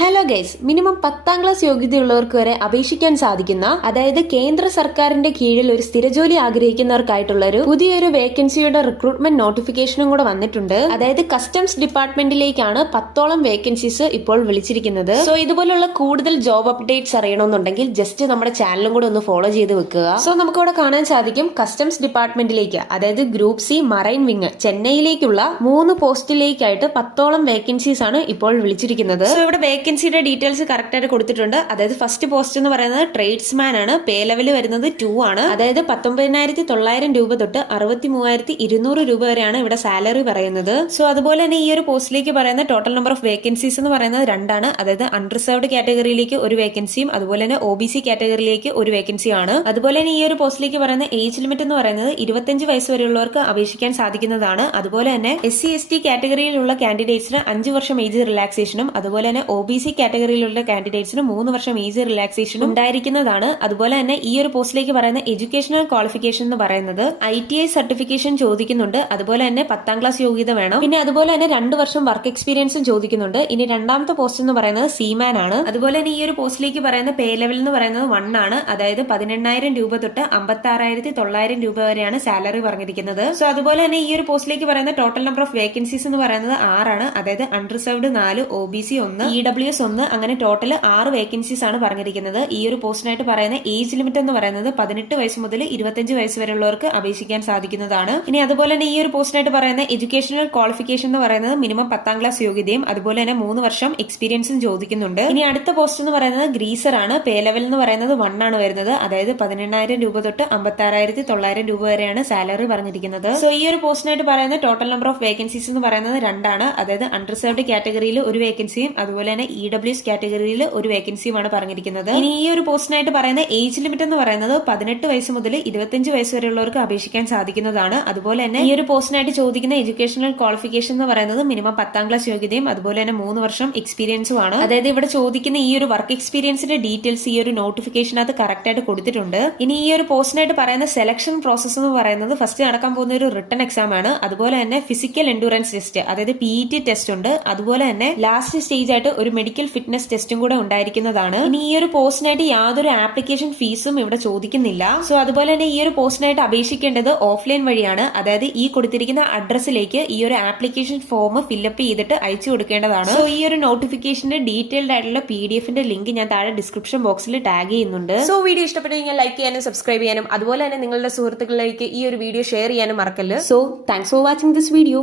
Hello guys, minimum 10ാം class യോഗ്യതയുള്ളവർക്ക് വരെ അപേക്ഷിക്കാൻ സാധിക്കുന്ന, അതായത് കേന്ദ്ര സർക്കാരിന്റെ കീഴിൽ ഒരു സ്ഥിരജോലി ആഗ്രഹിക്കുന്നവർക്കായിട്ടുള്ള ഒരു പുതിയൊരു വേക്കൻസിയുടെ റിക്രൂട്ട്മെന്റ് നോട്ടിഫിക്കേഷനും കൂടെ വന്നിട്ടുണ്ട്. അതായത് കസ്റ്റംസ് ഡിപ്പാർട്ട്മെന്റിലേക്കാണ് 10ഓളം വേക്കൻസീസ് ഇപ്പോൾ വിളിച്ചിരിക്കുന്നത്. സോ ഇതുപോലുള്ള കൂടുതൽ ജോബ് അപ്ഡേറ്റ്സ് അറിയണമെന്നുണ്ടെങ്കിൽ ജസ്റ്റ് നമ്മുടെ ചാനലും കൂടെ ഒന്ന് ഫോളോ ചെയ്ത് വെക്കുക. സോ നമുക്കിവിടെ കാണാൻ സാധിക്കും കസ്റ്റംസ് ഡിപ്പാർട്ട്മെന്റിലേക്ക്, അതായത് ഗ്രൂപ്പ് സി മറൈൻ വിങ് ചെന്നൈയിലേക്കുള്ള 3 പോസ്റ്റിലേക്കായിട്ട് 10ഓളം വേക്കൻസീസ് ആണ് ഇപ്പോൾ വിളിച്ചിരിക്കുന്നത്. സോ ഇവിടെ വേക്കൻസിയുടെ ഡീറ്റെയിൽസ് കറക്റ്റ് ആയിട്ട് കൊടുത്തിട്ടുണ്ട്. അതായത് ഫസ്റ്റ് പോസ്റ്റ് എന്ന് പറയുന്നത് ട്രേഡ്സ്മാൻ ആണ്. പേ ലെവൽ വരുന്നത് 2 ആണ്. അതായത് 19,900 രൂപ തൊട്ട് 63,200 രൂപ വരെയാണ് ഇവിടെ സാലറി പറയുന്നത്. സോ അതുപോലെ തന്നെ ഈ ഒരു പോസ്റ്റിലേക്ക് പറയുന്ന ടോട്ടൽ നമ്പർ ഓഫ് വേക്കൻസീസ് എന്ന് പറയുന്നത് 2 ആണ്. അതായത് അൺറിസർവ്ഡ് കാറ്റഗറിയിലേക്ക് ഒരു വേക്കൻസിയും അതുപോലെ തന്നെ OBC കാറ്റഗറിയിലേക്ക് ഒരു വേക്കൻസിയും ആണ്. അതുപോലെ തന്നെ ഈ ഒരു പോസ്റ്റിലേക്ക് പറയുന്ന ഏജ് ലിമിറ്റ് എന്ന് പറയുന്നത് 25 വയസ്സ് വരെയുള്ളവർക്ക് അപേക്ഷിക്കാൻ സാധിക്കുന്നതാണ്. അതുപോലെ തന്നെ SC/ST കാറ്റഗറിയിലുള്ള കാൻഡിഡേറ്റ്സിന് 5 വർഷം ഏജ് റിലാക്സേഷനും അതുപോലെ തന്നെ OBC കാറ്റഗറിയിലുള്ള കാൻഡിഡേറ്റ്സിന് 3 വർഷം ഏജ് റിലാക്സേഷനും ഉണ്ടായിരിക്കുന്നതാണ്. അതുപോലെ തന്നെ ഈ ഒരു പോസ്റ്റിലേക്ക് പറയുന്ന എഡ്യൂക്കേഷണൽ ക്വാളിഫിക്കേഷൻ എന്ന് പറയുന്നത് ITI സർട്ടിഫിക്കേഷൻ ചോദിക്കുന്നുണ്ട്. അതുപോലെ തന്നെ 10ാം ക്ലാസ് യോഗ്യത വേണം. പിന്നെ അതുപോലെ തന്നെ 2 വർഷം വർക്ക് എക്സ്പീരിയൻസും ചോദിക്കുന്നുണ്ട്. ഇനി രണ്ടാമത്തെ പോസ്റ്റ് എന്ന് പറയുന്നത് സീമാൻ ആണ്. അതുപോലെ തന്നെ ഈ ഒരു പോസ്റ്റിലേക്ക് പറയുന്ന പേ ലെവൽ എന്ന് പറയുന്നത് 1 ആണ്. അതായത് 18,000 രൂപ തൊട്ട് 56,900 രൂപ വരെയാണ് സാലറി പറഞ്ഞിരിക്കുന്നത്. സോ അതുപോലെ തന്നെ ഈ ഒരു പോസ്റ്റിലേക്ക് പറയുന്ന ടോട്ടൽ നമ്പർ ഓഫ് വേക്കൻസീസ് എന്ന് പറയുന്നത് 6 ആണ്. അതായത് അൺറിസർവ്ഡ് 4, OBC 1, EWS 1, അങ്ങനെ ടോട്ടൽ 6 വേക്കൻസീസ് ആണ് പറഞ്ഞിരിക്കുന്നത്. ഈ ഒരു പോസ്റ്റിനായിട്ട് പറയുന്ന ഏജ് ലിമിറ്റ് എന്ന് പറയുന്നത് 18 വയസ്സ് മുതൽ 25 വയസ്സ് വരെയുള്ളവർക്ക് അപേക്ഷിക്കാൻ സാധിക്കുന്നതാണ്. ഇനി അതുപോലെ തന്നെ ഈ ഒരു പോസ്റ്റിനായിട്ട് പറയുന്ന എഡ്യൂക്കേഷണൽ ക്വാളിഫിക്കേഷൻ എന്ന് പറയുന്നത് മിനിമം 10ാം ക്ലാസ് യോഗ്യതയും അതുപോലെ തന്നെ 3 വർഷം എക്സ്പീരിയൻസും ചോദിക്കുന്നുണ്ട്. ഇനി അടുത്ത പോസ്റ്റ് എന്ന് പറയുന്നത് ഗ്രീസർ ആണ്. പേ ലെവൽ എന്ന് പറയുന്നത് 1 ആണ് വരുന്നത്. അതായത് 18,000 രൂപ തൊട്ട് 56,900 രൂപ വരെയാണ് സാലറി പറഞ്ഞിരിക്കുന്നത്. സോ ഈ ഒരു പോസ്റ്റിനായിട്ട് പറയുന്ന ടോട്ടൽ നമ്പർ ഓഫ് വേക്കൻസീസ് എന്ന് പറയുന്നത് 2 ആണ്. അതായത് അൺറിസർവ്ഡ് കാറ്റഗറിയിൽ ഒരു വേക്കൻസിയും അതുപോലെ തന്നെ EWS കാറ്റഗറിയിൽ ഒരു വേക്കൻസിയുമാണ് പറഞ്ഞിരിക്കുന്നത്. ഇനി ഈ ഒരു പോസ്റ്റിനായിട്ട് പറയുന്ന ഏജ് ലിമിറ്റ് എന്ന് പറയുന്നത് 18 വയസ്സ് മുതൽ 25 വയസ്സ് വരെയുള്ളവർക്ക് അപേക്ഷിക്കാൻ സാധിക്കുന്നതാണ്. അതുപോലെ തന്നെ ഈ ഒരു പോസ്റ്റിനായിട്ട് ചോദിക്കുന്ന എഡ്യൂക്കേഷണൽ ക്വാളിഫിക്കേഷൻ എന്ന് പറയുന്നത് മിനിമം 10ാം ക്ലാസ് യോഗ്യതയും അതുപോലെ തന്നെ 3 വർഷം എക്സ്പീരിയൻസും ആണ്. അതായത് ഇവിടെ ചോദിക്കുന്ന ഈ ഒരു വർക്ക് എക്സ്പീരിയൻസിന്റെ ഡീറ്റെയിൽസ് ഈ ഒരു നോട്ടിഫിക്കേഷനകത്ത് കറക്റ്റ് ആയിട്ട് കൊടുത്തിട്ടുണ്ട്. ഇനി ഈ ഒരു പോസ്റ്റിനായിട്ട് പറയുന്ന സെലക്ഷൻ പ്രോസസ് എന്ന് പറയുന്നത് ഫസ്റ്റ് നടക്കാൻ പോകുന്ന ഒരു റിട്ടൺ എക്സാം ആണ്. അതുപോലെ തന്നെ ഫിസിക്കൽ എൻഡുറൻസ് ടെസ്റ്റ്, അതായത് PET ടെസ്റ്റ് ഉണ്ട്. അതുപോലെ തന്നെ ലാസ്റ്റ് സ്റ്റേജ് ആയിട്ട് ഒരു മെഡിക്കൽ ഫിറ്റ്നസ് ടെസ്റ്റും കൂടെ ഉണ്ടായിരിക്കുന്നതാണ്. ഇനി ഈ ഒരു പോസ്റ്റിനായിട്ട് യാതൊരു ആപ്ലിക്കേഷൻ ഫീസും ഇവിടെ ചോദിക്കുന്നില്ല. സോ അതുപോലെ തന്നെ ഈ ഒരു പോസ്റ്റിനായിട്ട് അപേക്ഷിക്കേണ്ടത് ഓഫ്ലൈൻ വഴിയാണ്. അതായത് ഈ കൊടുത്തിരിക്കുന്ന അഡ്രസ്സിലേക്ക് ഈ ഒരു ആപ്ലിക്കേഷൻ ഫോം ഫില്ലപ്പ് ചെയ്തിട്ട് അയച്ചു കൊടുക്കേണ്ടതാണ്. സോ ഈ ഒരു നോട്ടിഫിക്കേഷന്റെ ഡീറ്റെയിൽഡ് ആയിട്ടുള്ള PDF-ന്റെ ലിങ്ക് ഞാൻ താഴെ ഡിസ്ക്രിപ്ഷൻ ബോക്സിൽ ടാഗ് ചെയ്യുന്നുണ്ട്. സോ വീഡിയോ ഇഷ്ടപ്പെട്ടെങ്കിൽ ലൈക്ക് ചെയ്യാനും സബ്സ്ക്രൈബ് ചെയ്യാനും അതുപോലെ തന്നെ നിങ്ങളുടെ സുഹൃത്തുക്കളിലേക്ക് ഈ ഒരു വീഡിയോ ഷെയർ ചെയ്യാനും മറക്കല്ല്. So thanks for watching this video.